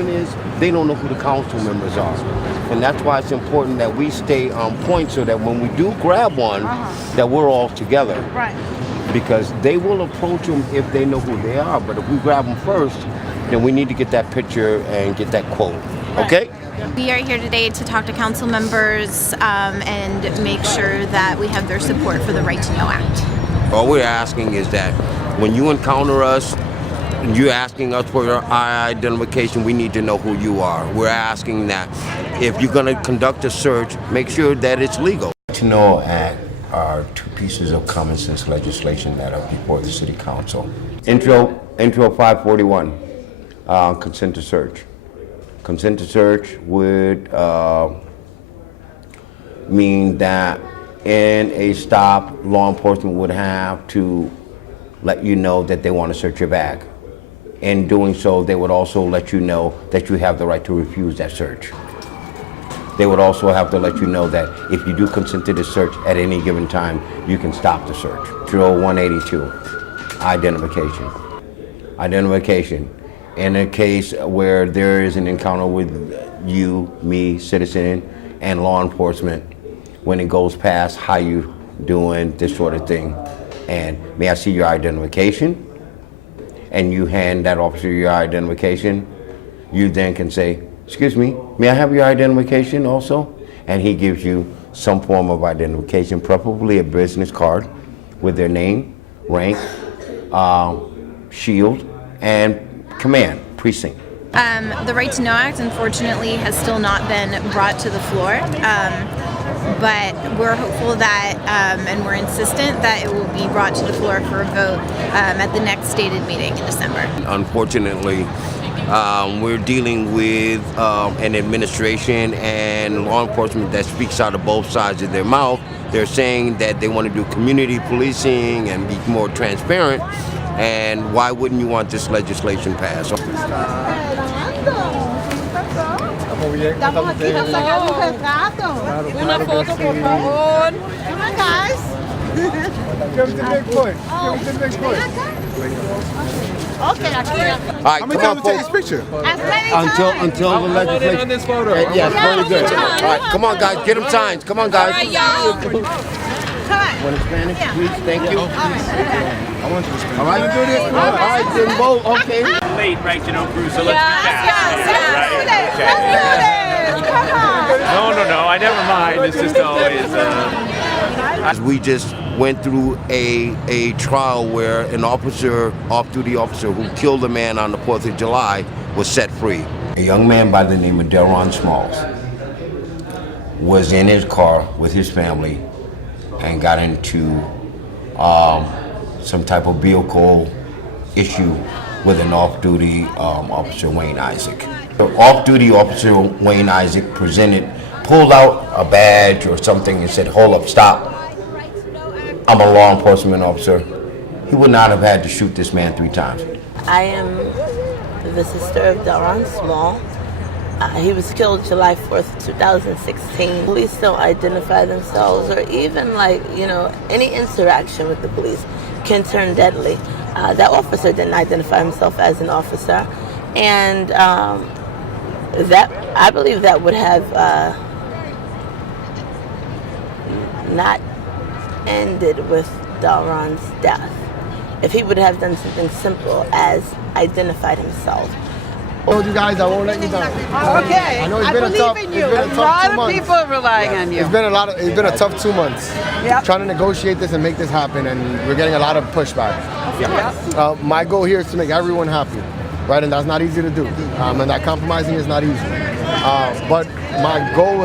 Is they don't know who the council members are, and that's why it's important that we stay on point so that when we do grab one, that we're all together. Right. Because they will approach them if they know who they are, but if we grab them first, then we need to get that picture and get that quote. Okay? We are here today to talk to council members and make sure that we have their support for the Right to Know Act. All we're asking is that when you encounter us, you're asking us for our identification, we need to know who you are. We're asking that if you're going to conduct a search, make sure that it's legal. Right to Know Act are two pieces of common sense legislation that are before the City Council. Intro 541, consent to search. Consent to search would mean that in a stop, law enforcement would have to let you know that they want to search your bag. In doing so, they would also let you know that you have the right to refuse that search. They would also have to let you know that if you do consent to the search at any given time, you can stop the search. 182, identification. Identification. In a case where there is an encounter with you, me, citizen, and law enforcement, when it goes past how you doing, this sort of thing, and may I see your identification? And you hand that officer your identification, you then can say, excuse me, may I have your identification also? And he gives you some form of identification, preferably a business card with their name, rank, shield, and command, precinct. The Right to Know Act, unfortunately, has still not been brought to the floor. But we're hopeful that, and we're insistent that it will be brought to the floor for a vote at the next stated meeting in December. Unfortunately, we're dealing with an administration and law enforcement that speaks out of both sides of their mouth. They're saying that they want to do community policing and be more transparent, and why wouldn't you want this legislation passed? Estamos aquí para sacar un retrato. Una foto, por favor. Come on, guys. Give us the big push. Give us the big push. Okay, aquí. All right, How many come on, times we take this folks. picture? As many times. Until the legislation. on this photo. Yes, very good. All right, come on, guys, get them signs. Come on, guys. Come on. Want Spanish, please? Thank you. I want to spend. All right, do this. All right, then vote. Okay. Late, right to know crew, so let's do that. Let's do this. Come on. No, I never mind. It's just always. As we just went through a trial where an officer, off-duty officer, who killed a man on the 4th of July was set free. A young man by the name of Delron Smalls was in his car with his family and got into some type of vehicle issue with an off-duty officer, Wayne Isaac. The off-duty officer, Wayne Isaac, pulled out a badge or something and said, hold up, stop. I'm a law enforcement officer. He would not have had to shoot this man 3 times. I am the sister of Delron Small. He was killed July 4th, 2016. Police don't identify themselves, or even any interaction with the police can turn deadly. That officer didn't identify himself as an officer, and that I believe that would have not ended with Delron's death if he would have done something simple as identified himself. I told you guys I won't let you down. Okay. I know it's I been a believe tough. in It's you. been A a tough lot 2 of months. people are relying on you. It's been a tough 2 months. Yep. Trying to negotiate this and make this happen, and we're getting a lot of pushback. My goal here is to make everyone happy, right? And that's not easy to do. And that compromising is not easy. But my goal